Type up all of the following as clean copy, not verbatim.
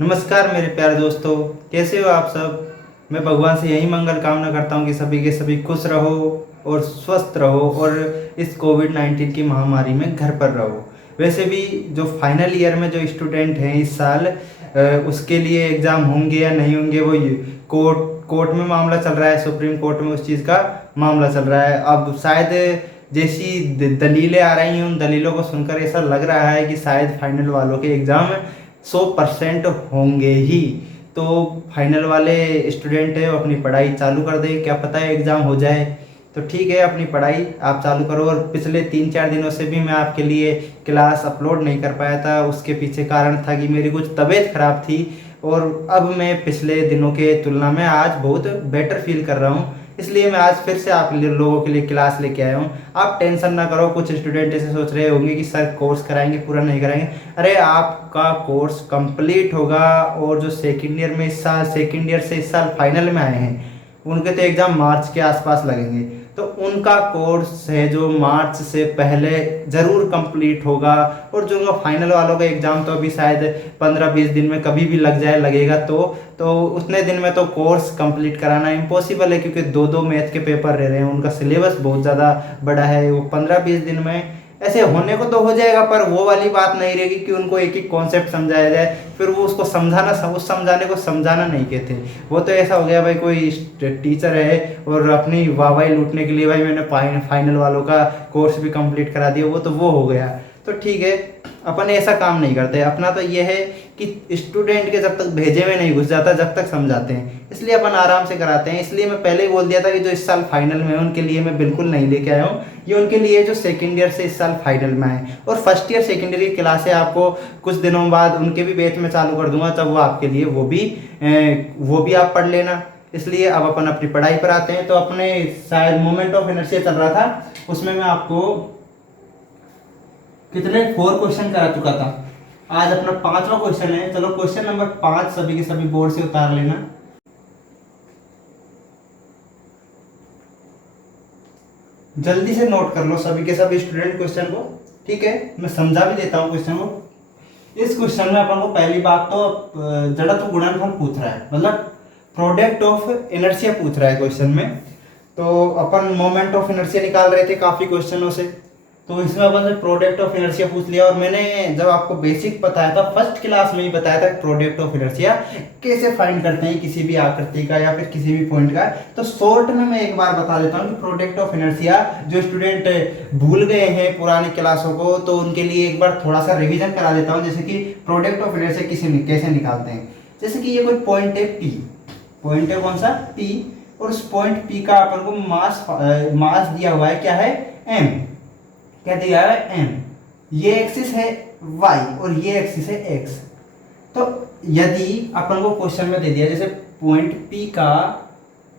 नमस्कार मेरे प्यारे दोस्तों, कैसे हो आप सब। मैं भगवान से यही मंगल कामना करता हूँ कि सभी के सभी खुश रहो और स्वस्थ रहो और इस कोविड-19 की महामारी में घर पर रहो। वैसे भी जो फाइनल ईयर में जो स्टूडेंट हैं इस साल उसके लिए एग्ज़ाम होंगे या नहीं होंगे वो कोर्ट कोर्ट में मामला चल रहा है, सुप्रीम कोर्ट में उस चीज़ का मामला चल रहा है। अब शायद जैसी दलीलें आ रही हैं उन दलीलों को सुनकर ऐसा लग रहा है कि शायद फाइनल वालों के एग्ज़ाम 100% होंगे ही। तो फाइनल वाले स्टूडेंट है वो अपनी पढ़ाई चालू कर दें, क्या पता है एग्ज़ाम हो जाए। तो ठीक है, अपनी पढ़ाई आप चालू करो। और पिछले 3-4 दिनों से भी मैं आपके लिए क्लास अपलोड नहीं कर पाया था, उसके पीछे कारण था कि मेरी कुछ तबीयत ख़राब थी। और अब मैं पिछले दिनों के तुलना में आज बहुत बेटर फील कर रहा हूँ, इसलिए मैं आज फिर से आप लोगों के लिए क्लास लेके आया हूँ। आप टेंशन ना करो। कुछ स्टूडेंट ऐसे सोच रहे होंगे कि सर कोर्स कराएंगे पूरा नहीं कराएंगे। अरे आपका कोर्स कंप्लीट होगा और जो सेकेंड ईयर में इस साल सेकेंड ईयर से इस साल फाइनल में आए हैं उनके तो एग्ज़ाम मार्च के आसपास लगेंगे। तो उनका कोर्स है जो मार्च से पहले ज़रूर कंप्लीट होगा। और जो उनका फाइनल वालों का एग्ज़ाम तो अभी शायद 15-20 दिन में कभी भी लग जाए लगेगा। तो उतने दिन में तो कोर्स कंप्लीट कराना इम्पॉसिबल है, क्योंकि 2-2 मैथ के पेपर रह रहे हैं, उनका सिलेबस बहुत ज़्यादा बड़ा है। वो 15-20 दिन में ऐसे होने को तो हो जाएगा, पर वो वाली बात नहीं रहेगी कि उनको एक एक कॉन्सेप्ट समझाया जाए फिर वो उसको उस समझाने को समझाना नहीं कहते। वो तो ऐसा हो गया भाई कोई टीचर है और अपनी वाहवाही लूटने के लिए भाई मैंने फाइनल वालों का कोर्स भी कंप्लीट करा दिया, वो हो गया। तो ठीक है, अपन ऐसा काम नहीं करते। अपना तो ये है कि स्टूडेंट के जब तक भेजे में नहीं घुस जाता जब तक समझाते हैं, इसलिए अपन आराम से कराते हैं। इसलिए मैं पहले ही बोल दिया था कि जो इस साल फाइनल में है उनके लिए मैं बिल्कुल नहीं लेके आया हूँ। ये उनके लिए जो सेकेंड ईयर से इस साल फाइनल में आए और फर्स्ट ईयर सेकेंड ईयर की क्लासें आपको कुछ दिनों बाद उनके भी बैच में चालू कर दूंगा, तब वो आपके लिए वो भी आप पढ़ लेना। इसलिए अब अपन अपनी पढ़ाई पर आते हैं। तो अपने शायद मोमेंट ऑफ इनर्शिया चल रहा था, उसमें मैं आपको कितने 4 क्वेश्चन करा चुका था। आज अपना 5वां क्वेश्चन है। चलो क्वेश्चन नंबर 5 सभी के सभी बोर्ड से उतार लेना। जल्दी से नोट कर लो सभी के सभी स्टूडेंट क्वेश्चन को। ठीक है, मैं समझा भी देता हूँ क्वेश्चन को। इस क्वेश्चन में अपन को पहली बात तो जड़त्व गुणनफल पूछ रहा है, मतलब प्रोडक्ट ऑफ इनर्शिया पूछ रहा है क्वेश्चन में। तो अपन मोमेंट ऑफ इनर्शिया निकाल रहे थे काफी क्वेश्चनों से, तो इसमें अपन ने प्रोडक्ट ऑफ इनर्शिया पूछ लिया। और मैंने जब आपको बेसिक बताया था फर्स्ट क्लास में ही बताया था प्रोडक्ट ऑफ इनर्शिया कैसे फाइंड करते हैं किसी भी आकृति का या फिर किसी भी पॉइंट का। तो शॉर्ट में मैं एक बार बता देता हूँ कि प्रोडक्ट ऑफ इनर्शिया जो स्टूडेंट भूल गए हैं पुरानी क्लासों को तो उनके लिए एक बार थोड़ा सा रिविजन करा देता हूँ। जैसे कि प्रोडक्ट ऑफ इनर्शिया कैसे निकालते हैं। जैसे कि ये कोई पॉइंट है P, पॉइंट है कौन सा P, और उस पॉइंट P का अपन को मास दिया हुआ है, क्या है M। क्या दिया है M। ये एक्सिस है y और ये एक्सिस है x। तो यदि अपन को क्वेश्चन में दे दिया जैसे पॉइंट P का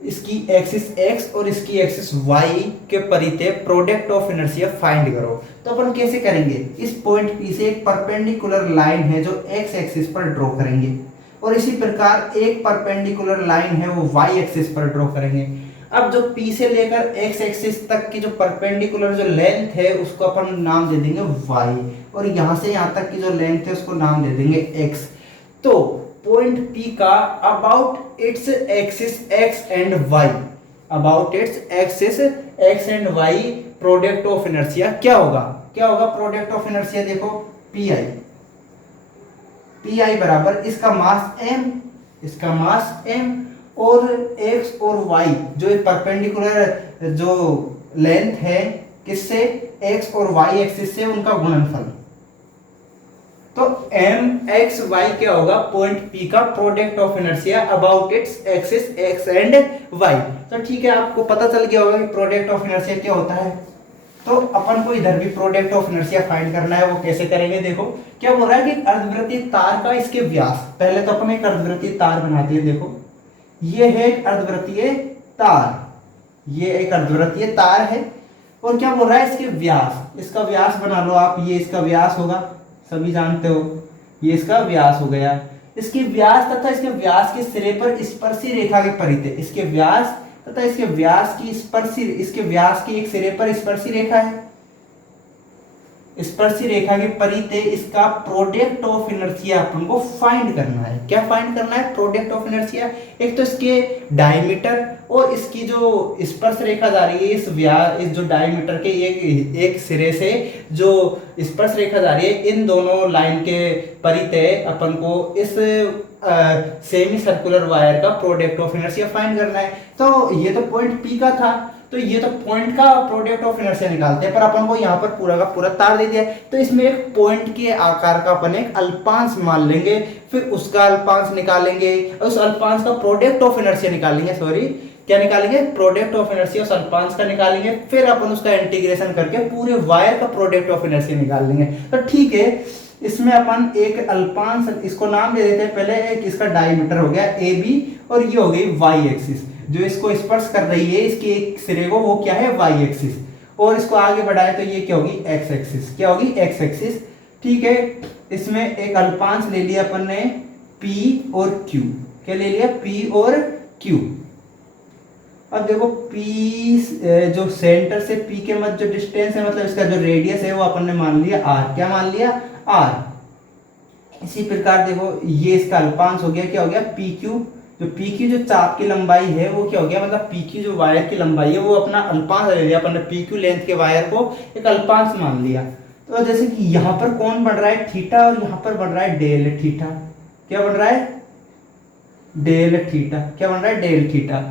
इसकी एक्सिस x और इसकी एक्सिस y के परिते प्रोडक्ट ऑफ इनर्शिया फाइंड करो, तो अपन कैसे करेंगे। इस पॉइंट P से एक परपेंडिकुलर लाइन है जो x एक्सिस पर ड्रॉ करेंगे और इसी प्रकार एक परपेंडिकुलर लाइन है वो y एक्सिस पर ड्रॉ करेंगे। अब जो P से लेकर x एक्सिस तक की जो परपेंडिकुलर जो लेंथ है उसको अपन नाम दे देंगे y, और यहां से यहां तक की जो लेंथ है उसको नाम दे देंगे x। तो पॉइंट P का about its axis x and y, about its axis x and y product of inertia क्या होगा प्रोडक्ट ऑफ इनर्शिया देखो Pi बराबर इसका मास m और x और y जो परपेंडिकुलर जो लेंथ है किससे x और y एक्सिस से उनका गुणनफल। तो mxy क्या होगा पॉइंट P का product of inertia about its axis x and y। तो ठीक है, आपको पता चल गया होगा कि प्रोडक्ट ऑफ इनर्शिया क्या होता है। तो अपन को इधर भी प्रोडक्ट ऑफ इनर्शिया फाइंड करना है, वो कैसे करेंगे। देखो क्या बोल रहा है कि अर्धवृत्तीय तार का इसके व्यास, पहले तो अपन एक अर्धवृत्तीय तार बनाते हैं। देखो ये है एक अर्धवृत्तीय तार, है और क्या बोल रहा है इसके व्यास, इसका व्यास बना लो आप। ये इसका व्यास होगा, सभी जानते हो, ये इसका व्यास हो गया। इसके व्यास तथा इसके व्यास के सिरे पर स्पर्शी रेखा के परिते, इसके व्यास तथा इसके व्यास की एक सिरे पर स्पर्शी रेखा है। स्पर्शी रेखा के परिधि इसका प्रोडक्ट ऑफ इनर्शिया अपन को फाइंड करना है। क्या फाइंड करना है? Product of inertia. एक तो इसके डायमीटर और इसकी जो स्पर्श रेखा जा रही है इस जो डायमीटर के एक सिरे से जो स्पर्श रेखा जा रही है, इन दोनों लाइन के परिधि अपन को इस सेमी सर्कुलर वायर का प्रोडक्ट ऑफ इनर्शिया फाइंड करना है। तो ये तो पॉइंट पी का था, तो ये तो पॉइंट का प्रोडक्ट ऑफ इनर्शिया निकालते हैं, पर अपन को यहाँ पर पूरा का पूरा तार दे दिया है, तो इसमें एक पॉइंट के आकार का अपन एक अल्पांश मान लेंगे, फिर उसका अल्पांश निकालेंगे, उस अल्पांश का प्रोडक्ट ऑफ इनर्शिया निकालेंगे, सॉरी क्या निकालेंगे? प्रोडक्ट ऑफ इनर्शिया उस अल्पांश का निकालेंगे, फिर अपन उसका इंटीग्रेशन करके पूरे वायर का प्रोडक्ट ऑफ इनर्शिया निकाल लेंगे। तो ठीक है, इसमें अपन एक अल्पांश, इसको नाम दे देते हैं पहले, एक इसका डायमीटर हो गया ए बी, और ये हो गई वाई एक्सिस, जो इसको स्पर्श कर रही है इसके एक सिरे को, वो क्या है? Y axis. और इसको आगे बढ़ाए तो ये क्या होगी? X axis. क्या होगी? X axis. ठीक है, इसमें एक अल्पांश ले लिया अपन ने P और Q। क्या ले लिया? P और Q। अब देखो P जो सेंटर से P के मध्य जो डिस्टेंस है, मतलब इसका जो रेडियस है वो अपन ने मान लिया R। क्या मान लिया? R। इसी प्रकार देखो ये इसका अल्पांश हो गया, क्या हो गया? PQ। जो PQ जो चाप की लंबाई है वो क्या हो गया? मतलब PQ जो वायर की लंबाई है वो अपना अल्पांश ले लिया अपन ने, PQ लेंथ के वायर को एक अल्पांश मान लिया। तो जैसे कि यहाँ पर कौन बन रहा है? थीटा, और यहाँ पर बन रहा है डेल थीटा। क्या बन रहा है? Del theta. क्या बन रहा है? Del theta.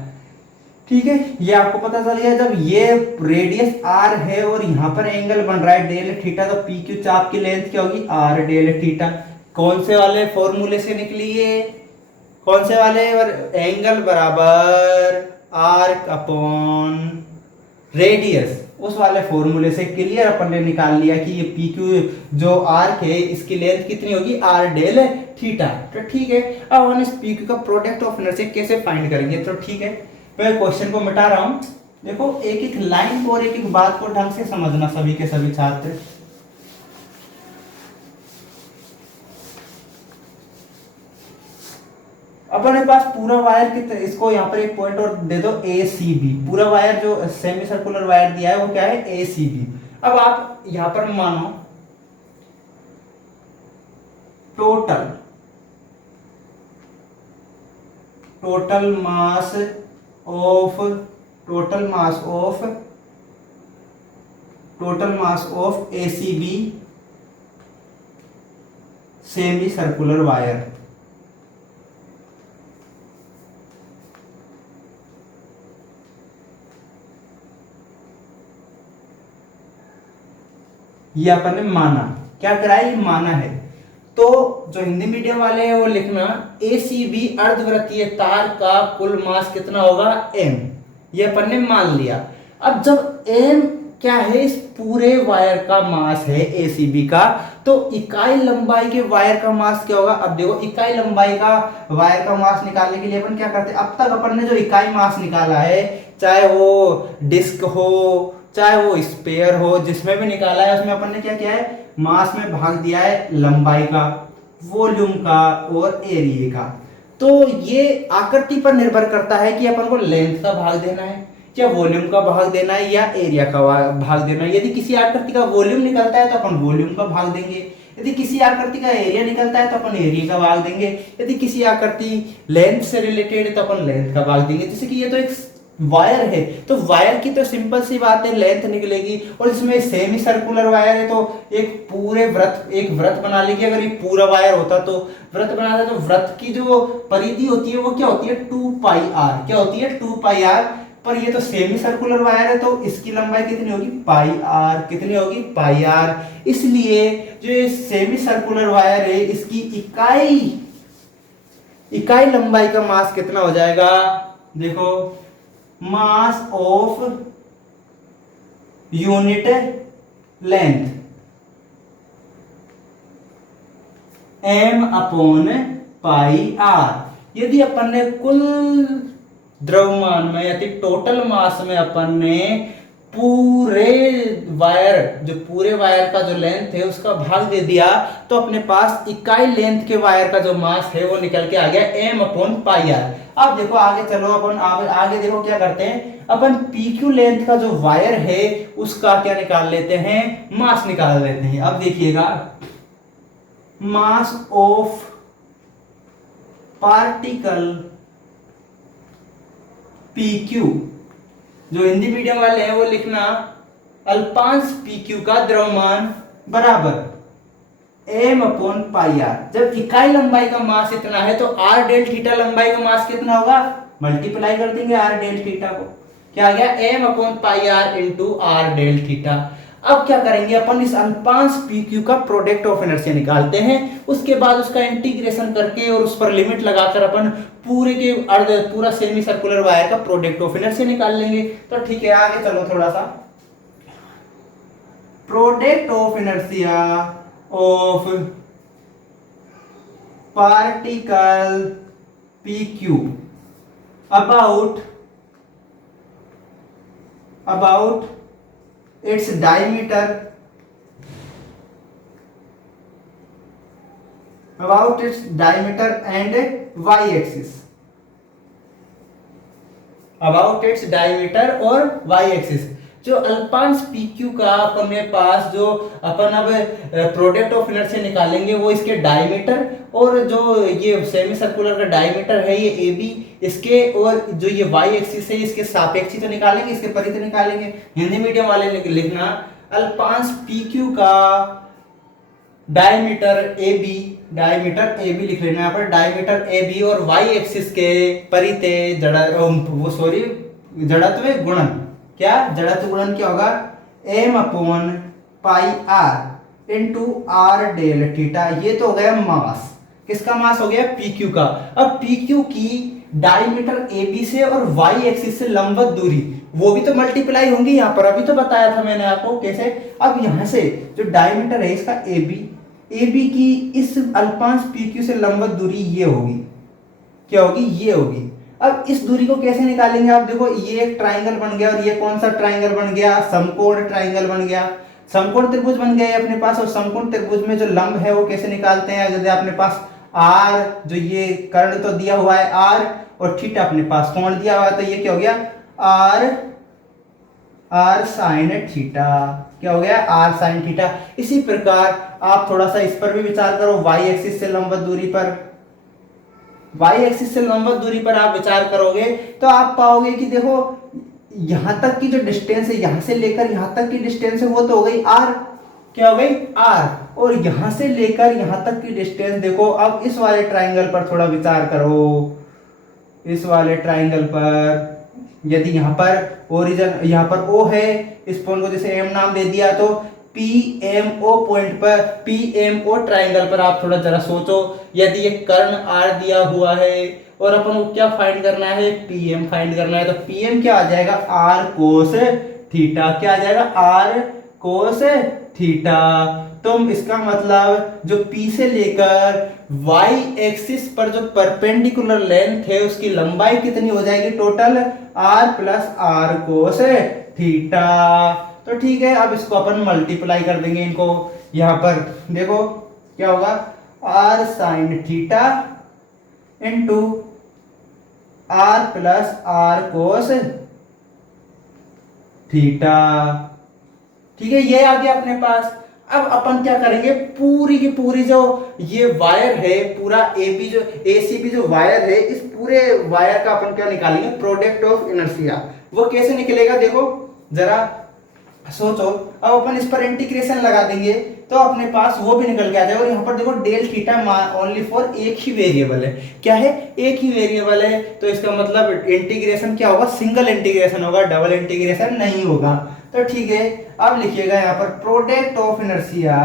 ठीक है, ये आपको पता चल गया। जब ये रेडियस R है और यहाँ पर एंगल बन रहा है डेल थीटा, तो PQ चाप की लेंथ क्या होगी? R del theta. कौन से वाले फॉर्मूले से निकली है? कौन से वाले? एंगल बराबर आर्क अपॉन रेडियस, उस वाले फॉर्मूले से क्लियर अपन ने निकाल लिया कि ये PQ जो आर्क है इसकी लेंथ कितनी होगी? R del theta. तो ठीक है, अब हम इस PQ का प्रोडक्ट ऑफ इनर्शिया कैसे फाइंड करेंगे? तो ठीक है, मैं क्वेश्चन को मिटा रहा हूं। देखो एक एक लाइन को और एक एक बात को ढंग से समझना सभी के सभी छात्र। अपने पास पूरा वायर कितने, इसको यहाँ पर एक पॉइंट और दे दो ACB। पूरा वायर जो सेमी सर्कुलर वायर दिया है वो क्या है? ACB। अब आप यहाँ पर मानो total mass of ACB semi circular wire. ये अपन ने माना। क्या करा है? ये माना है। तो जो हिंदी मीडियम वाले हैं वो लिखना ACB अर्धवृत्तीय तार का कुल मास कितना होगा? M। ये अपन ने मान लिया। अब जब M क्या है? इस पूरे वायर का मास है ACB का, तो इकाई लंबाई के वायर का मास क्या होगा? अब देखो इकाई लंबाई का वायर का मास निकालने के लिए अपन क्या करते हैं? अब तक अपन ने जो इकाई मास निकाला है, चाहे वो डिस्क हो चाहे वो स्पेयर हो, जिसमें भी निकाला है उसमें अपन ने क्या किया है? मास में भाग दिया है लंबाई का, वॉल्यूम का और एरिया का। तो ये आकृति पर निर्भर करता है कि अपन को लेंथ का भाग देना है या वॉल्यूम का भाग देना है या एरिया का भाग देना है। यदि किसी आकृति का वॉल्यूम निकलता है तो अपन वॉल्यूम का भाग देंगे, यदि किसी आकृति का एरिया निकलता है तो अपन एरिया का भाग देंगे, यदि किसी आकृति लेंथ से रिलेटेड है तो अपन लेंथ का भाग देंगे। जैसे कि ये तो एक वायर है, तो वायर की तो सिंपल सी बात है, लेंथ निकलेगी। और इसमें सेमी सर्कुलर वायर है तो एक पूरे एक वृत्त बना लेगी। अगर ये पूरा वायर होता तो वृत्त बनाता, तो वृत्त की जो परिधि होती है वो क्या होती है? 2 पाई r। क्या होती है? 2 पाई r। पर ये तो सेमी सर्कुलर वायर है तो इसकी लंबाई कितनी होगी? पाई r। कितनी होगी? पाई r। इसलिए जो ये सेमी सर्कुलर वायर है इसकी इकाई लंबाई का मास कितना हो जाएगा? देखो, mass of unit length M upon pi r। यदि अपन ने कुल द्रव्यमान में यदि टोटल मास में अपन ने पूरे वायर, जो पूरे वायर का जो लेंथ है उसका भाग दे दिया, तो अपने पास इकाई लेंथ के वायर का जो मास है वो निकल के आ गया m/πr। अब देखो आगे चलो, अपन आगे देखो क्या करते हैं, अपन pq लेंथ का जो वायर है उसका क्या निकाल लेते हैं, मास निकाल लेते हैं। अब देखिएगा, मास ऑफ पार्टिकल pq, जो हिंदी मीडियम वाले हैं वो लिखना अल्पांश pq का द्रव्यमान बराबर m/πr। जब इकाई लंबाई का मास इतना है तो r डेल थीटा लंबाई का मास कितना होगा, मल्टीप्लाई कर देंगे r डेल थीटा को, क्या आ गया m/πr into r del theta. अब क्या करेंगे अपन, इस अल्पांश pq का प्रोडक्ट ऑफ इनर्शिया निकालते हैं, उसके बाद उसका इंटीग्रेशन करके और उस पर लिमिट लगाकर अपन पूरा सेमी सर्कुलर वायर का प्रोडक्ट ऑफ इनर्शिया निकाल लेंगे। तो ठीक है, आगे चलो थोड़ा सा, product of inertia of particle pq about its diameter and y-axis, about its diameter और y-axis। जो अल्पांश pq का अपने पास जो अपन अब प्रोडक्ट ऑफ इनर्शिया निकालेंगे वो इसके डायमीटर और जो ये सेमी सर्कुलर का डायमीटर है ये ab, इसके और जो ये y एक्सिस है इसके सापेक्षी तो निकालेंगे, इसके परिधि निकालेंगे। हिंदी मीडियम वाले ने लिखना अल्पांश pq का डायमीटर ab लिख लेना यहाँ पर, डायमीटर ab और y एक्सिस के परिधि जड़त्व गुणन, क्या जड़त्व गुणन क्या होगा, m/πr into r del theta. ये तो हो गया मास, किसका मास हो गया, pq का। अब pq की डायमीटर ab से और y एक्सिस से लंबवत दूरी वो भी तो मल्टीप्लाई होंगी यहाँ पर, अभी तो बताया था मैंने आपको कैसे। अब यहाँ से जो डायमीटर है इसका ab की इस अल्पांश pq से लंबवत दूरी ये होगी, क्या होगी, ये होगी। अब इस दूरी को कैसे निकालेंगे, आप देखो ये एक ट्राइंगल बन गया और ये कौन सा ट्राइंगल बन गया, समकोण ट्राइंगल बन गया, समकोण त्रिभुज बन गया अपने पास। और समकोण त्रिभुज में जो लंब है वो कैसे निकालते हैं, यदि अपने पास r, जो ये कर्ण तो दिया हुआ है r, और थीटा अपने पास कोण दिया हुआ है, तो ये क्या हो गया r sin थीटा, क्या हो गया r sin थीटा। इसी प्रकार आप थोड़ा सा इस पर भी विचार करो, y एक्सिस से लंबवत दूरी पर, y एक्सिस से लंबवत दूरी पर आप विचार करोगे तो आप पाओगे कि देखो यहां तक की जो डिस्टेंस है, यहां से लेकर यहां तक की डिस्टेंस है वो तो हो गई r, क्या हो गई r, और यहां से लेकर यहां तक की डिस्टेंस देखो। अब इस वाले ट्राइंगल पर थोड़ा विचार करो, इस वाले ट्राइंगल पर यदि यहाँ पर ओरिजिन, यहाँ पर O है, इस पॉइंट को जैसे M नाम दे दिया, तो PMO पॉइंट पर, PMO ट्राइंगल पर आप थोड़ा जरा सोचो, यदि ये कर्ण R दिया हुआ है और अपन को क्या फाइंड करना है, PM फाइंड करना है, तो PM क्या आ जाएगा, R cos थीटा, क्या आ जाएगा, R cos थीटा। तो इसका मतलब जो P से लेकर y एक्सिस पर जो परपेंडिकुलर लेंथ है उसकी लंबाई कितनी हो जाएगी, total r plus r cos theta. तो ठीक है, अब इसको अपन मल्टीप्लाई कर देंगे इनको, यहां पर देखो क्या होगा, r sin theta into r plus r cos theta. ठीक है, ये आ गया अपने पास। अब अपन क्या करेंगे, पूरी की पूरी जो ये वायर है, पूरा एबी जो एसीबी जो वायर है, इस पूरे वायर का अपन क्या निकालेंगे, प्रोडक्ट ऑफ इनर्शिया। वो कैसे निकलेगा, देखो जरा सोचो। अब अपन इस पर इंटीग्रेशन लगा देंगे तो अपने पास वो भी निकल के आ जाएगा। और यहाँ पर देखो डेल थीटा ओनली फॉर एक ही वेरिएबल है, क्या है, एक ही वेरिएबल है, तो इसका मतलब इंटीग्रेशन क्या होगा, सिंगल इंटीग्रेशन होगा, डबल इंटीग्रेशन नहीं होगा। तो ठीक है, अब लिखिएगा यहाँ पर product of inertia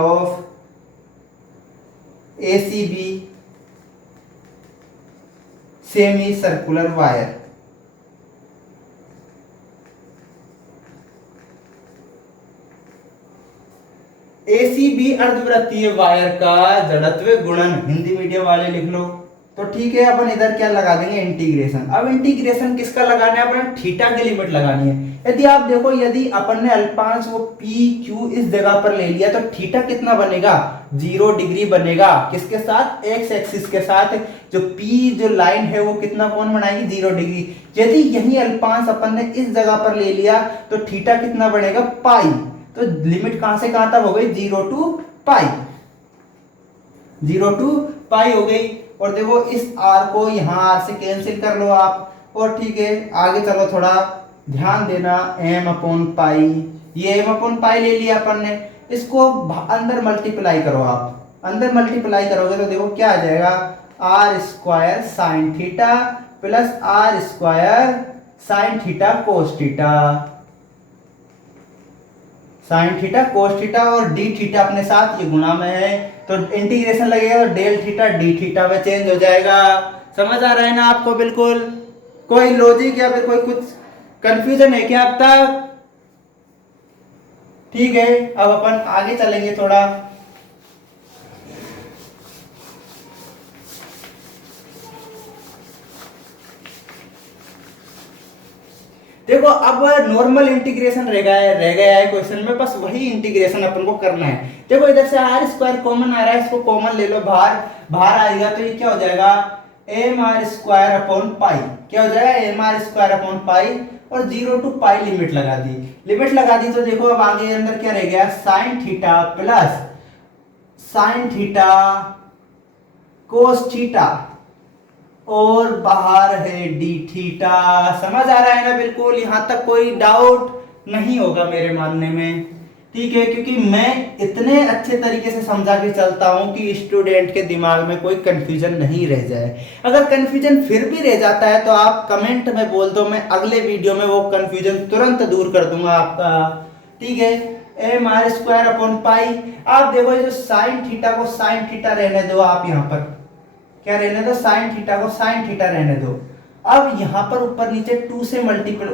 of ACB semi circular wire. ACB अर्धवृत्तीय वायर का जड़त्व गुणन, हिंदी मीडियम वाले लिख लो, तो ठीक है, अपन इधर क्या लगा देंगे, इंटीग्रेशन। अब इंटीग्रेशन किसका लगाना है, अपन थीटा की लिमिट लगानी है। यदि आप देखो, यदि अपन ने अल्पांश वो पी क्यू इस जगह पर ले लिया तो थीटा कितना बनेगा, 0 डिग्री बनेगा। किसके साथ, एक्स एक्सिस के साथ। जो पी जो लाइन है वो कितना कोण बनाएगी, 0 डिग्री। यदि यही अल्पांश अपन ने इस जगह पर ले लिया तो थीटा कितना बनेगा, पाई। तो लिमिट कहां से कहां तक हो गई, 0 टू पाई, 0 टू पाई हो गई। और देखो इस r को यहाँ r से कैंसिल कर लो आप। और ठीक है, आगे चलो, थोड़ा ध्यान देना, m अपॉन पाई, ये m अपॉन पाई ले लिया अपन ने, इसको अंदर मल्टीप्लाई करो आप। अंदर मल्टीप्लाई करोगे तो देखो क्या आ जाएगा, R square sine theta plus R square sine theta cos theta, sine theta cos theta, और डी थीटा अपने साथ ये गुणा में है तो इंटीग्रेशन लगेगा तो डेल थीटा डी थीटा में चेंज हो जाएगा। समझ आ रहा है ना आपको, बिल्कुल? कोई लॉजिक या फिर कोई कुछ कंफ्यूजन है क्या अब तक? ठीक है, अब अपन आगे चलेंगे थोड़ा। देखो अब नॉर्मल इंटीग्रेशन रह गया है क्वेश्चन में, बस वही इंटीग्रेशन अपन को करना है। देखो इधर से आर स्क्वायर कॉमन आ रहा है, इसको कॉमन ले लो, बाहर आएगा तो ये क्या हो जाएगा, M R square upon pi. क्या हो जाएगा, M R square upon pi, और 0 टू पाई लिमिट लगा दी। लिमिट लगा दी तो देखो अब आगे अंदर क्या रह गया, sign theta plus sign theta cos theta, और बाहर है डी थीटा। समझ आ रहा है ना बिल्कुल? यहां तक कोई डाउट नहीं होगा मेरे मानने में, ठीक है? क्योंकि मैं इतने अच्छे तरीके से समझा के चलता हूं कि स्टूडेंट के दिमाग में कोई कंफ्यूजन नहीं रह जाए। अगर कंफ्यूजन फिर भी रह जाता है तो आप कमेंट में बोल दो, मैं अगले वीडियो में वो कंफ्यूजन तुरंत दूर कर दूंगा आपका, ठीक है? M R square upon pi. आप देखो ये जो साइन थीटा को साइन थीटा रहने दो, आप यहाँ पर क्या रहने दो, साइन थीटा को साइन थीटा रहने दो। अब यहाँ पर ऊपर नीचे 2 से मल्टीपल,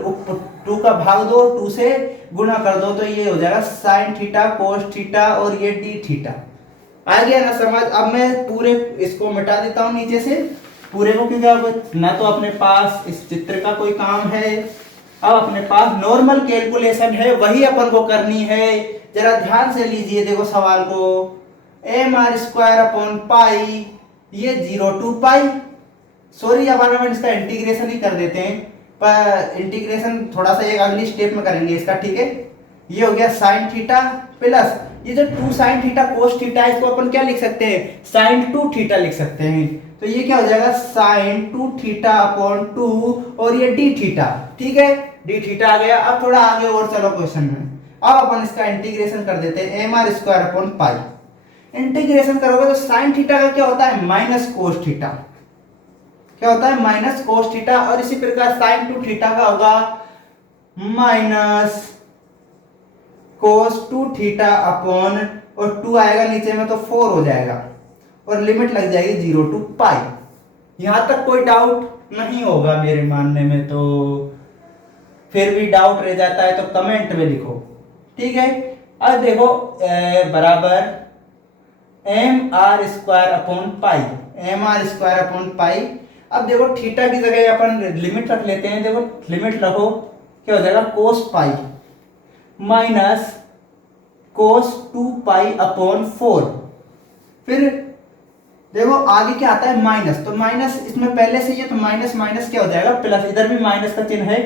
2 का भाग दो, 2 से गुणा कर दो, तो ये हो जाएगा साइन थीटा कोस थीटा, और ये डी थीटा। आ गया ना समझ? अब मैं पूरे इसको मिटा देता हूँ नीचे से पूरे को, क्योंकि अब ना तो अपने पास इस चित्र का कोई काम है, अब अपने पास नॉर्मल कैलकुलेशन है, वही अपन को करनी है। जरा ध्यान से लीजिए, देखो सवाल को, M R square upon pi, ये 0 टू पाई, सॉरी अब हम इसका इंटीग्रेशन ही कर देते हैं, पर इंटीग्रेशन थोड़ा सा एक अगली स्टेप में करेंगे इसका, ठीक है? ये हो गया साइन थीटा प्लस ये जो 2 साइन थीटा कोस थीटा, इसको अपन क्या लिख सकते हैं, साइन 2 थीटा लिख सकते हैं। तो ये क्या हो जाएगा, साइन 2 थीटा अपॉन 2, और ये डी थीटा, ठीक है? डी थीटा आ गया। अब थोड़ा आगे और चलो क्वेश्चन में, अब अपन इसका इंटीग्रेशन कर देते हैं, M R square upon pi. Integration करोगे तो साइन थीटा का क्या होता है, माइनस कोस थीटा। क्या होता है, माइनस कोस थीटा। और इसी प्रकार साइन 2 थीटा का होगा माइनस कोस 2 थीटा अपॉन, और 2 आएगा नीचे में तो 4 हो जाएगा, और लिमिट लग जाएगी 0 टू पाई। यहां तक कोई डाउट नहीं होगा मेरे मानने में। तो फिर भी डाउट रह जाता है तो कमेंट में लिखो, ठीक है? अब देखो बराबर M R square upon pi, M R square upon pi. अब देखो थीटा की जगह अपन लिमिट रख लेते हैं। देखो लिमिट रखो, क्या हो जाएगा, कोस pi minus cos 2 pi upon 4। फिर देखो आगे क्या आता है, माइनस, तो माइनस इसमें पहले से ये, तो माइनस माइनस क्या हो जाएगा, प्लस। इधर भी माइनस का चिन्ह है,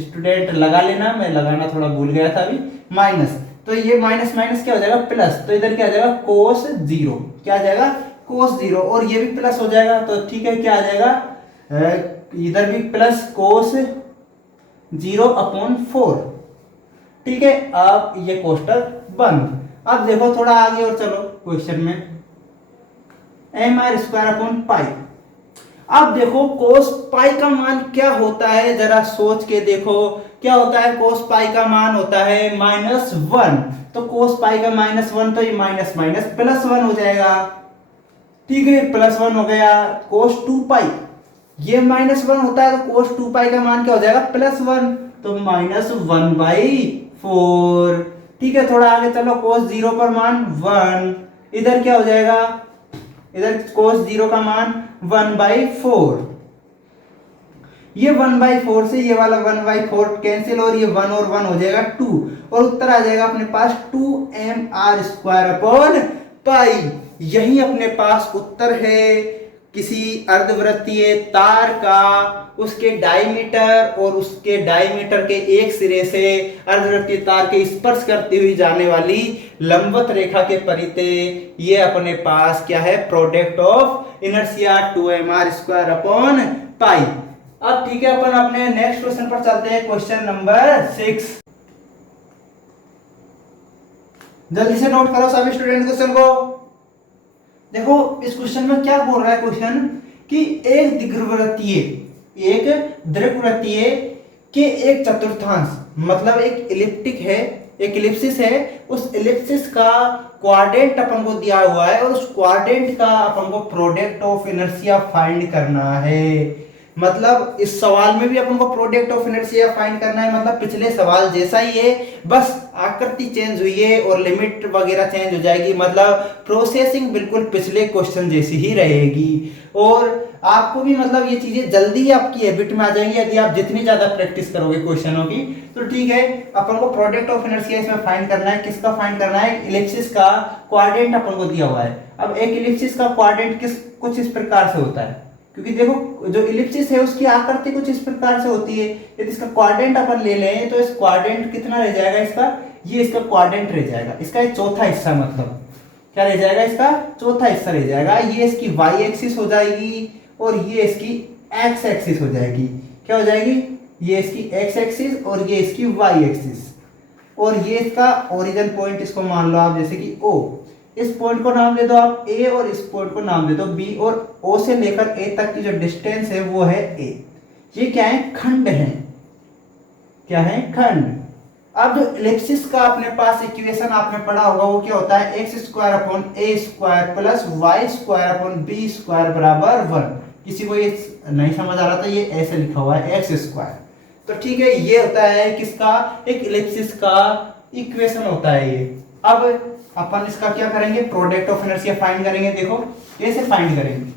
स्टूडेंट लगा लेना, मैं लगाना थोड़ा भूल गया था अभी। माइनस, तो ये माइनस माइनस क्या हो जाएगा, प्लस। तो इधर क्या आ जाएगा, कोस 0, क्या आ जाएगा, कोस 0, और ये भी प्लस हो जाएगा। तो ठीक है, क्या आ जाएगा, इधर भी प्लस कोस 0 अपॉन 4, ठीक है? अब ये कोष्टक बंद। अब देखो थोड़ा आगे और चलो क्वेश्चन में, M R square upon pi. अब देखो कोस पाई का मान क्या होता है, जरा सोच के देखो क्या होता है। कोस पाई का मान होता है -1, तो कोस पाई का -1, तो ये माइनस माइनस प्लस 1 हो जाएगा, ठीक है? +1 हो गया। कोस 2 पाई, ये -1 होता है, तो कोस 2 पाई का मान क्या हो जाएगा, +1, तो इधर cos 0 का मान 1/4, ये 1/4 से ये वाला 1/4 कैंसिल और ये 1 और 1 हो जाएगा 2 और उत्तर आ जाएगा अपने पास 2mr²/पाई। यही अपने पास उत्तर है किसी अर्धवृत्तीय तार का, उसके डायमीटर और उसके डायमीटर के एक सिरे से अर्धवृत्तीय तार के स्पर्श करती हुई जाने वाली लंबवत रेखा के परिते ये अपने पास क्या है, प्रोडक्ट ऑफ इनर्शिया 2mr²/पाई। अब ठीक है, अपन अपने नेक्स्ट क्वेश्चन पर चलते हैं, क्वेश्चन नंबर 6। जल्दी से नोट करो सभी स्टूडेंट क्वेश्चन को। देखो इस क्वेश्चन में क्या बोल रहा है क्वेश्चन कि एक दीर्घवृत्तीय के एक चतुर्थांश, मतलब एक इलिप्टिक है, एक इलिप्सिस है, उस इलिप्सिस का क्वाड्रेंट अपन को दिया हुआ है और उस क्वाड्रेंट का अपन को प्रोडक्ट ऑफ इनर्शिया फाइंड करना है। मतलब इस सवाल में भी अपन को प्रोडक्ट ऑफ इनर्शिया फाइंड करना है, मतलब पिछले सवाल जैसा ही है, बस आकृति चेंज हुई है और लिमिट वगैरह चेंज हो जाएगी, मतलब प्रोसेसिंग बिल्कुल पिछले क्वेश्चन जैसी ही रहेगी और आपको भी मतलब ये चीजें जल्दी ही आपकी हैबिट में आ जाएंगी यदि आप जितनी ज्यादा प्रैक्टिस करोगे क्वेश्चनों की। तो ठीक है, अपन को प्रोडक्ट ऑफ इनर्शिया इसमें फाइंड करना है। किसका फाइंड करना है? इलिप्सिस का क्वाड्रेंट अपन को दिया हुआ है। अब एक इलिप्सिस का क्वाड्रेंट कुछ इस प्रकार से होता है, क्योंकि देखो जो इलिप्सिस है उसकी आकृति कुछ इस प्रकार से होती है। यदि इसका क्वाड्रेंट अपन ले लें तो इस क्वाड्रेंट कितना रह जाएगा इसका, ये इसका क्वाड्रेंट रह जाएगा, इसका एक चौथा हिस्सा, मतलब क्या रह जाएगा, इसका चौथा हिस्सा रह जाएगा। ये इसकी वाई एक्सिस हो जाएगी और ये इसकी एक्स एक्सिस हो जाएगी। क्या हो जाएगी? ये इसकी एक्स एक्सिस और ये इसकी वाई एक्सिस, और ये इसका ओरिजिन पॉइंट इसको मान लो आप जैसे कि O। इस पॉइंट को नाम दे दो आप A और इस पॉइंट को नाम दे दो B, और O से लेकर A तक की जो डिस्टेंस है वो है A। ये क्या है? खंड है। क्या है? खंड। अब जो इलिप्सिस का अपने पास इक्वेशन आपने पढ़ा होगा वो क्या होता है? x² plus y² + b² = 1। किसी को ये नहीं समझ आ रहा था, ये ऐसे लिखा हुआ है x²। तो ठीक है, ये होता है किसका? एक इलिप्सिस का इक्वेशन होता है ये। अब अपन इसका क्या करेंगे? प्रोडक्ट ऑफ इनर्शिया फाइंड करेंगे। देखो कैसे फाइंड करेंगे,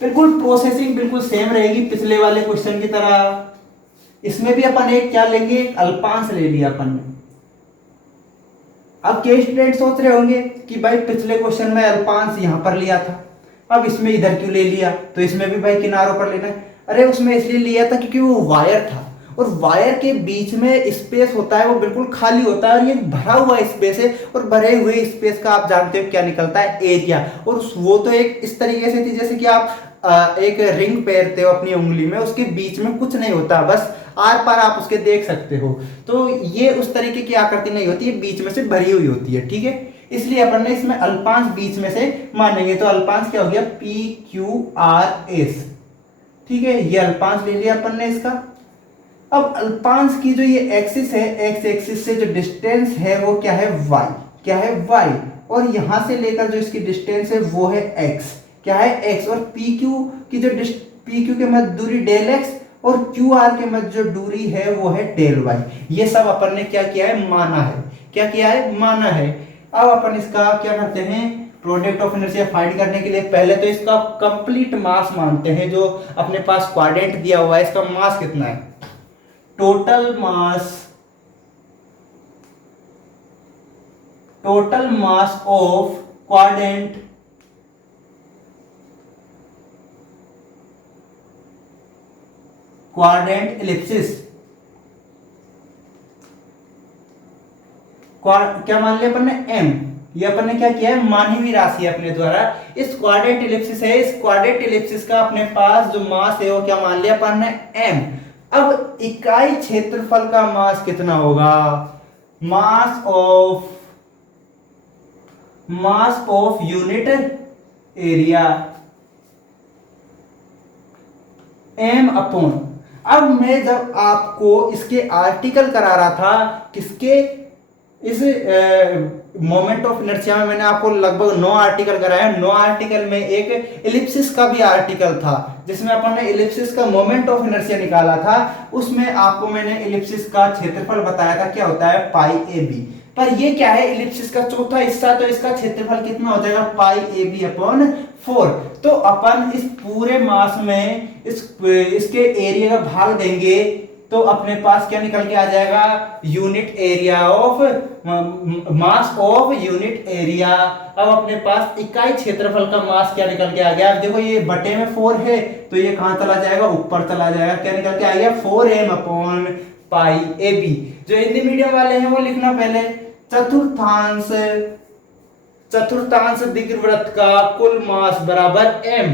बिल्कुल प्रोसेसिंग बिल्कुल सेम रहेगी पिछले वाले क्वेश्चन की तरह। इसमें भी अपन एक क्या लेंगे? एक अल्पांश ले लिया अपन ने। अब के स्टूडेंट सोच रहे होंगे कि भाई पिछले क्वेश्चन में अल्पांश यहां पर लिया था, अब इसमें इधर क्यों ले लिया? तो इसमें भी भाई किनारों पर लेना है। अरे उसमें इसलिए लिया था क्योंकि वो वायर था और वायर के बीच में स्पेस होता है वो बिल्कुल खाली होता है और ये भरा हुआ स्पेस है, और भरे हुए स्पेस का आप जानते हो क्या निकलता है? एरिया। और वो तो एक इस तरीके से थी जैसे कि आप एक रिंग पहनते हो अपनी उंगली में, उसके बीच में कुछ नहीं होता, बस आर पार आप उसके देख सकते हो। तो ये उस तरीके की आकृति नहीं होती है, बीच में से भरी हुई होती है। ठीक है, इसलिए अपन ने इसमें अल्पांश बीच में से मानेंगे। तो अल्पांश क्या हो गया? PQRS। ठीक है, ये अल्पांश ले लिया अपन ने इसका। अब अल्पांश की जो ये एक्सिस है, एक्स एक्सिस से जो डिस्टेंस है वो क्या है? y। क्या है? y। और यहां से लेकर जो इसकी डिस्टेंस है वो है x। क्या है? x। और PQ की जो PQ के मध्य दूरी डेल x और QR के मध्य जो दूरी है वो है डेल y। ये सब अपन ने क्या किया है? माना है। क्या किया है? माना है। अब अपन इसका क्या करते हैं? प्रोडक्ट ऑफ इनर्शिया फाइंड करने के लिए पहले तो इसका कंप्लीट मास मानते हैं। जो अपने पास क्वाड्रेंट दिया हुआ है इसका मास कितना है? Total mass of quadrant ellipsis. क्या मान लिया अपन ने? m। ये अपन ने क्या किया है? मानी हुई राशि है अपने द्वारा। इस क्वाड्रेंट इलिप्सिस है, इस क्वाड्रेंट इलिप्सिस का अपने पास जो मास है वो क्या मान लिया अपन ने? m। अब इकाई क्षेत्रफल का मास कितना होगा? Mass of unit area m/। अब मैं जब आपको इसके आर्टिकल करा रहा था, किसके? इस मोमेंट ऑफ इनर्शिया में मैंने आपको लगभग 9 आर्टिकल कराया। 9 आर्टिकल में एक इलिप्सिस का भी आर्टिकल था जिसमें अपन ने इलिप्सिस का मोमेंट ऑफ इनर्शिया निकाला था। उसमें आपको मैंने इलिप्सिस का क्षेत्रफल बताया था, क्या होता है? पाई AB। पर ये क्या है, इलिप्सिस का चौथा हिस्सा, तो इसका क्षेत्रफल कितना हो जाएगा, पाई ए बी अपॉन 4। तो अपन इस पूरे मास में इसके एरिया का भाग देंगे तो अपने पास क्या निकल के आ जाएगा, unit area of mass of unit area. अब अपने पास इकाई क्षेत्रफल का मास क्या निकल के आ गया, अब देखो ये बटे में 4 है तो ये कहां चला जाएगा, ऊपर चला जाएगा, क्या निकल के आ गया 4m upon pi A B. जो हिंदी मीडियम वाले हैं वो लिखना पहले, चतुर्थांश दीर्घवृत्त का कुल मास बराबर m,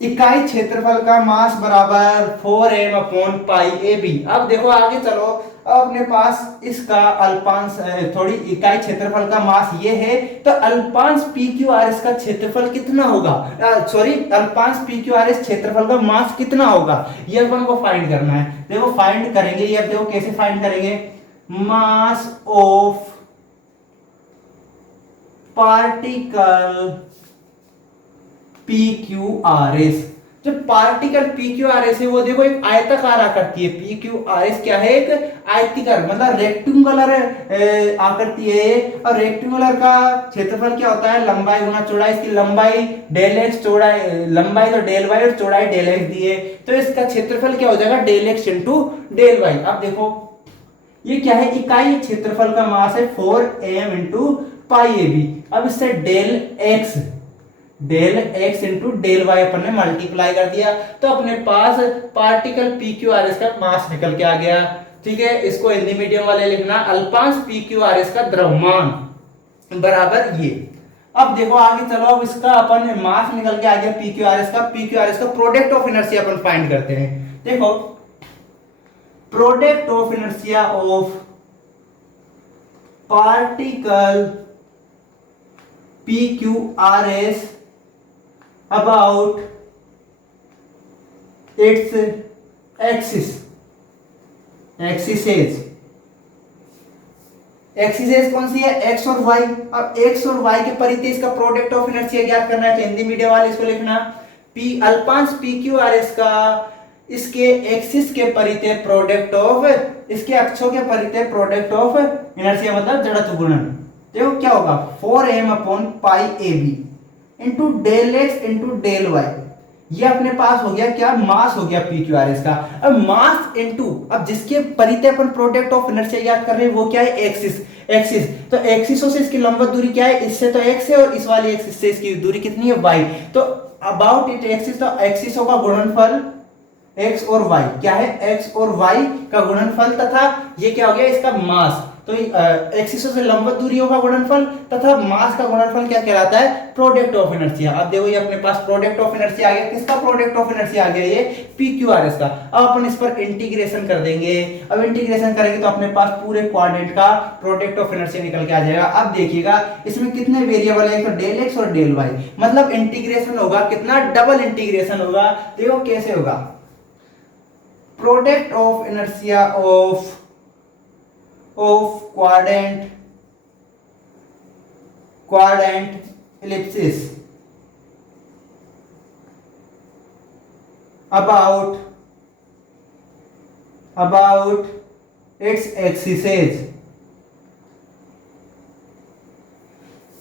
इकाई क्षेत्रफल का मास बराबर 4m upon pi A B. अब देखो आगे चलो, अब अपने पास इसका अल्पांश थोड़ी इकाई क्षेत्रफल का मास ये है, तो अल्पांश पी क्यू आर एस का क्षेत्रफल कितना होगा, सॉरी अल्पांश पी क्यू आर एस क्षेत्रफल का मास कितना होगा, ये अपन को फाइंड करना है। देखो फाइंड करेंगे, ये अब देखो कैसे फाइंड करेंगे, mass of particle P Q R S. जो particle P Q R S है वो देखो एक आयताकार आकृति है, पी क्यू आर एस क्या है, एक आयताकार मतलब रेक्टेंगुलर आकृति है। और रेक्टेंगुलर का क्षेत्रफल क्या होता है, लंबाई गुना चौड़ाई, इसकी लंबाई डेल एक्स, चौड़ाई लंबाई तो डेल वाई और चौड़ाई डेल एक्स दी है, तो इसका क्षेत्रफल क्या हो जाएगा, del x into del Y. अब देखो ये क्या है, इकाई क्षेत्रफल का मास है 4m into pi A B. अब इससे del x into del y अपन ने मल्टीप्लाई कर दिया, तो अपने पास particle P Q R S का मास निकल के आ गया। ठीक है, इसको हिंदी मीडियम वाले लिखना, अल्पांश पी क्यू आर एस का द्रव्यमान बराबर ये। अब देखो आगे चलो, अब इसका अपन मास निकल के आ गया पी क्यू आर एस का product of inertia upon find करते हैं। देखो product of inertia of particle P Q R S about its axis कौन सी है, x और y। अब x और y के परिधि इसका प्रोडक्ट ऑफ इनर्शिया ज्ञात करना है, तो हिंदी मीडियम वाले इसको लिखना, p अल्पांश पी क्यू आर एस का इसके एक्सिस के परिधि प्रोडक्ट ऑफ, इसके अक्षों के परिधि प्रोडक्ट ऑफ इनर्शिया मतलब जड़त्व गुणन। देखो क्या होगा, 4m upon pi A B into del x into del Y. ये अपने पास हो गया क्या, मास हो गया पी क्यू आर एस का। अब मास इंटू, अब जिसके परिधि अपन प्रोडक्ट ऑफ इनर्शिया याद कर रहे हैं वो क्या है, एक्सिस। तो एक्सिसों से इसकी लंबवत दूरी क्या है, इससे तो x है और इस वाली एक्सिस से इसकी दूरी कितनी है, y। तो अबाउट इट एक्सिस, तो एक्सिसों का गुणनफल x और y क्या है, x और y का गुणनफल, तथा ये क्या हो गया इसका मास। तो एक्सिसों से लंबवत दूरियों का गुणनफल तथा मास का गुणनफल क्या कहलाता है, प्रोडक्ट ऑफ इनर्शिया। अब देखो ये अपने पास प्रोडक्ट ऑफ इनर्शिया आ गया, किसका प्रोडक्ट ऑफ इनर्शिया आ गया, ये पी क्यू आर एस का। अब अपन इस पर इंटीग्रेशन कर देंगे, अब इंटीग्रेशन करेंगे तो अपने पास पूरे क्वाड्रेंट का प्रोडक्ट ऑफ इनर्शिया निकल के आ जाएगा। अब देखिएगा इसमें कितने वेरिएबल है, तो डेल एक्स और डेल वाई, मतलब इंटीग्रेशन होगा कितना, डबल इंटीग्रेशन होगा। देखो कैसे होगा, product of inertia of quadrant ellipsis about its axes।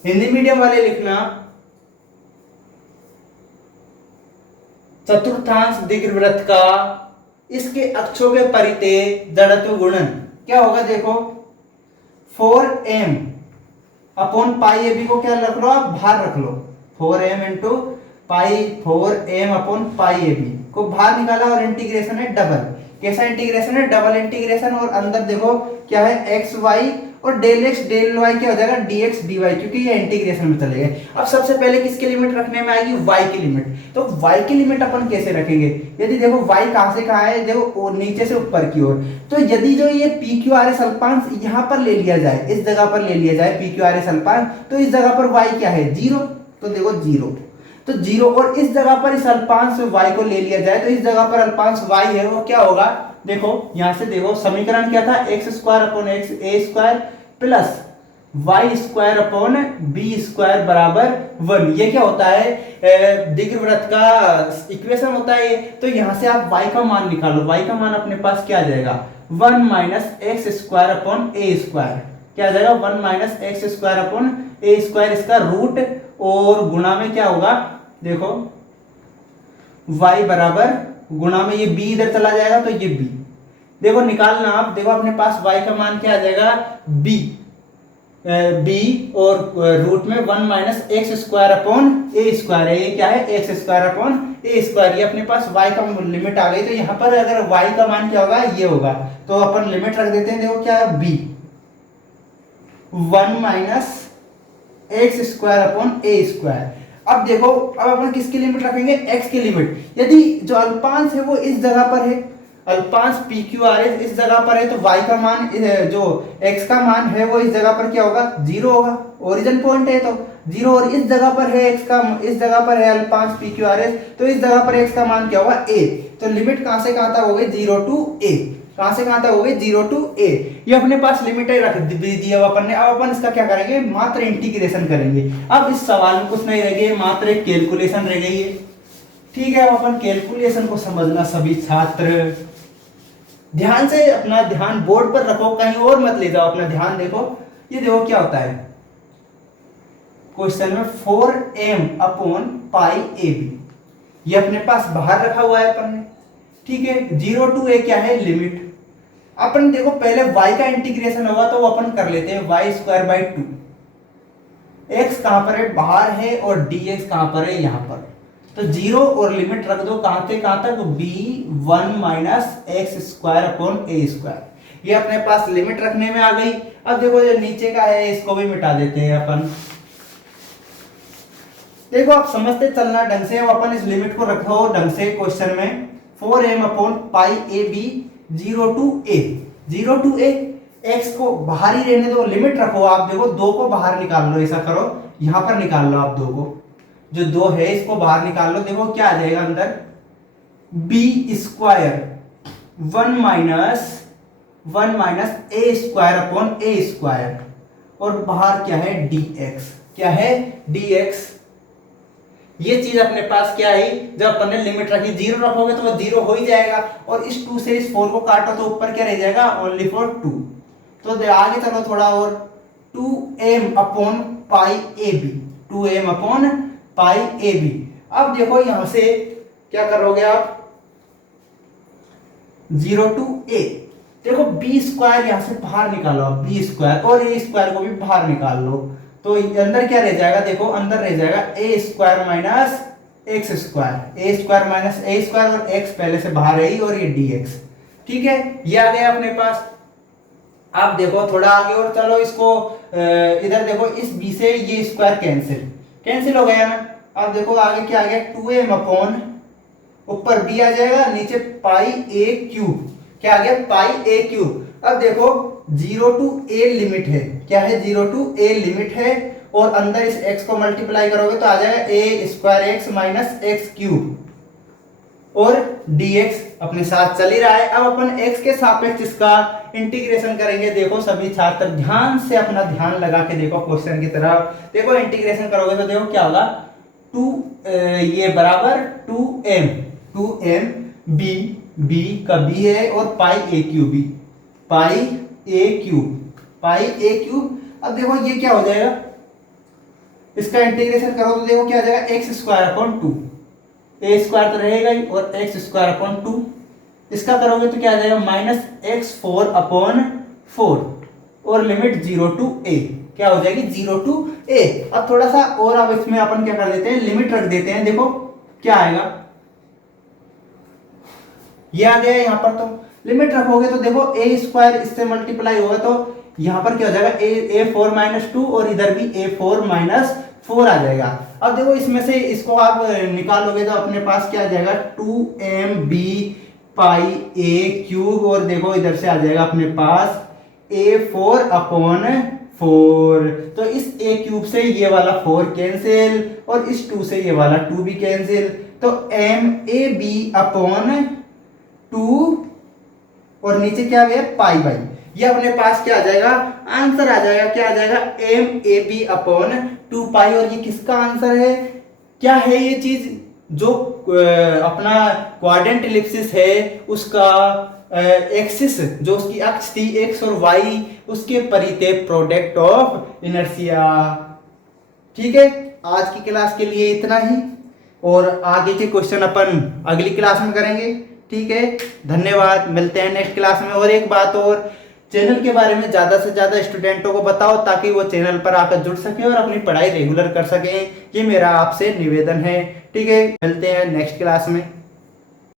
Hindi medium वाले लिखना, चतुर्थांश दीर्घवृत्त का इसके अक्षों के परिधि जड़त्व गुणन क्या होगा, देखो 4m upon pi A B को क्या रख लो, आप भार रख लो, 4m into pi, 4m upon pi A B को भार निकाला और इंटीग्रेशन है डबल। कैसा इंटीग्रेशन है, डबल इंटीग्रेशन। और अंदर देखो क्या है, एक्स वाई और डेल एक्स डेल वाई क्या हो जाएगा, डी एक्स डी वाई, क्योंकि ये इंटीग्रेशन में चले गए। अब सबसे पहले किसकी लिमिट रखने में आएगी, y की लिमिट। तो y की लिमिट अपन कैसे रखेंगे, यदि देखो y कहां से कहां है, देखो नीचे से ऊपर की ओर। तो यदि जो ये पी क्यू आर एस अल्पांश यहां पर ले लिया जाए, इस जगह पर ले लिया जाए पी क्यू आर एस अल्पांश, तो इस जगह पर y क्या है, 0। तो देखो 0, तो 0, और इस जगह पर इस अल्पांश y को ले लिया जाए, तो इस जगह पर अल्पांश y है वो क्या होगा, देखो यहां से देखो समीकरण क्या था, x square upon x a square plus y square upon b square बराबर 1। ये क्या होता है, दीर्घवृत्त का इक्वेशन होता है। तो यहां से आप y का मान निकालो, y का मान अपने पास क्या आ जाएगा, 1 minus x square upon a square, क्या आ जाएगा 1 minus x square upon a square, इसका रूट और गुणा में क्या होगा, देखो y बराबर गुणा में ये b इधर चला जाएगा तो ये b, देखो निकालना आप, देखो अपने पास y का मान क्या आ जाएगा b, b और रूट में 1 minus x square upon a square है, ये क्या है x square upon a square, ये अपने पास y का लिमिट आ गई। तो यहाँ पर अगर y का मान क्या होगा ये होगा, तो अपन लिमिट रख देते हैं, देखो क्या है b 1 minus x square upon a square. अब देखो अब अपन किसकी लिमिट रखेंगे, x की लिमिट। यदि जो अल्पांश है वो इस जगह पर है, अल्पांश पी क्यू आर एस इस जगह पर है, तो y का मान जो x का मान है वो इस जगह पर क्या होगा 0 होगा, ओरिजिन पॉइंट है तो 0, और इस जगह पर है x का, इस जगह पर है अल्पांश पी क्यू आर एस, तो इस जगह पर x का मान क्या होगा a। तो लिमिट कहां से कहां तक हो गई 0 टू a, कहां से कहां तक हो गई 0 टू a। ये अपने पास लिमिट है रख दी है अपन ने। अब अपन इसका क्या करेंगे, मात्र इंटीग्रेशन करेंगे। अब इस सवाल में कुछ नहीं रह गया, मात्र एक कैलकुलेशन रह गई है। ठीक है, अब अपन कैलकुलेशन को समझना सभी छात्र ध्यान से, अपना ध्यान बोर्ड पर रखो, कहीं और मत ले जाओ, अपना ध्यान देखो। ये देखो क्या होता है क्वेश्चन में 4m upon pi A B, ये अपने पास बाहर रखा हुआ है अपन ने। ठीक है, 0 टू a क्या है लिमिट। अपन देखो पहले y का इंटीग्रेशन होगा तो वो अपन कर लेते हैं y स्क्वायर बाई 2, x कहां पर है बाहर है और dx कहां पर है यहां पर, तो 0 और लिमिट रख दो कहां से कहां तक b 1 minus x square upon a square, ये अपने पास लिमिट रखने में आ गई। अब देखो जो नीचे का है इसको भी मिटा देते हैं अपन। देखो आप समझते चलना ढंग से, अब अपन इस लिमिट को रखो ढंग से क्वेश्चन में 4m upon pi A B 0 to a, 0 to a, x को बाहर ही रहने दो, लिमिट रखो। आप देखो 2 को बाहर निकाल लो, ऐसा करो यहां पर निकाल लो आप 2 को, जो 2 है इसको बाहर निकाल लो। देखो क्या आ जाएगा अंदर b square 1 minus A square upon a square, और बाहर क्या है dx, क्या है dx। ये चीज अपने पास क्या है, जब अपन ने लिमिट रखी 0 रखोगे तो वो 0 हो ही जाएगा, और इस 2 से इस 4 को काटो तो ऊपर क्या रह जाएगा ओनली फॉर 2। तो आगे चलो थोड़ा और, 2m upon pi A B, 2m upon pi A B. अब देखो यहां से क्या करोगे आप 0 टू a, देखो b स्क्वायर यहां से बाहर निकालो आप, b स्क्वायर और a स्क्वायर को भी बाहर निकाल लो, तो अंदर क्या रह जाएगा, देखो अंदर रह जाएगा a square minus x square, a square minus a square, और x पहले से बाहर है ही, और ये dx। ठीक है, ये आ गया अपने पास। आप देखो थोड़ा आगे और चलो, इसको इधर देखो इस b से ये स्क्वायर कैंसिल हो गया ना। अब देखो आगे क्या आ गया 2m अपॉन, ऊपर b आ जाएगा, नीचे पाई a क्यूब, क्या आ गया पाई a क्यूब। अब देखो 0 टू a लिमिट है, क्या है 0 टू a लिमिट है, और अंदर इस x को मल्टीप्लाई करोगे तो आ जाएगा a square x minus x cube, और dx अपने साथ चल ही रहा है। अब अपन x के सापेक्ष इसका इंटीग्रेशन करेंगे। देखो सभी छात्र ध्यान से अपना ध्यान लगा के देखो क्वेश्चन की तरफ, देखो इंटीग्रेशन करोगे तो देखो क्या होगा 2 ये बराबर 2m b का b है, और पाई a क्यूब। अब देखो ये क्या हो जाएगा, इसका इंटीग्रेशन करो तो देखो क्या आ जाएगा x square upon 2, a square तो रहेगा ही, और एक्स स्क्वायर अपॉन 2, इसका करोगे तो क्या आ जाएगा माइनस एक्स 4 अपॉन 4, और लिमिट 0 टू a, क्या हो जाएगी 0 टू a। अब थोड़ा सा और, अब इसमें अपन क्या कर देते हैं लिमिट रख देते हैं। देखो क्या आएगा, ये आ गया यहाँ पर, तो लिमिट रखोगे तो देखो a स्क्वायर इससे मल्टीप्लाई होगा तो यहाँ पर क्या हो जाएगा a4 माइनस 2, और इधर भी a4 माइनस 4 आ जाएगा। अब देखो इसमें से इसको आप निकालोगे तो अपने पास क्या आ जाएगा 2mb पाई a क्यूब, और देखो इधर से आ जाएगा अपने पास a4 अपॉन 4, तो इस a क्यूब से ये वाला 4 कैंसिल, और इस 2 से ये वाला 2 भी कैंसिल, तो m अपॉन 2, और नीचे क्या है पाई बाई, ये अपने पास क्या आ जाएगा आंसर आ जाएगा, क्या आ जाएगा m अपॉन 2 पाई। और ये किसका आंसर है, क्या है ये चीज, जो अपना क्वाड्रेंट एलिप्सिस है उसका एक्सिस जो उसकी अक्ष थी एक्स और वाई उसके परिते प्रोडक्ट ऑफ इनर्शिया। ठीक है, आज की क्लास के लिए इतना ही और आगे के क्वेश्चन अपन अगली क्लास में करेंगे। ठीक है, धन्यवाद, मिलते हैं नेक्स्ट क्लास में। और एक बात और, चैनल के बारे में ज्यादा से ज्यादा स्टूडेंटों को बताओ ताकि वो चैनल पर आकर जुड़ सके और अपनी पढ़ाई रेगुलर कर सकें। ये मेरा आपसे निवेदन है। ठीक है, मिलते हैं नेक्स्ट क्लास में।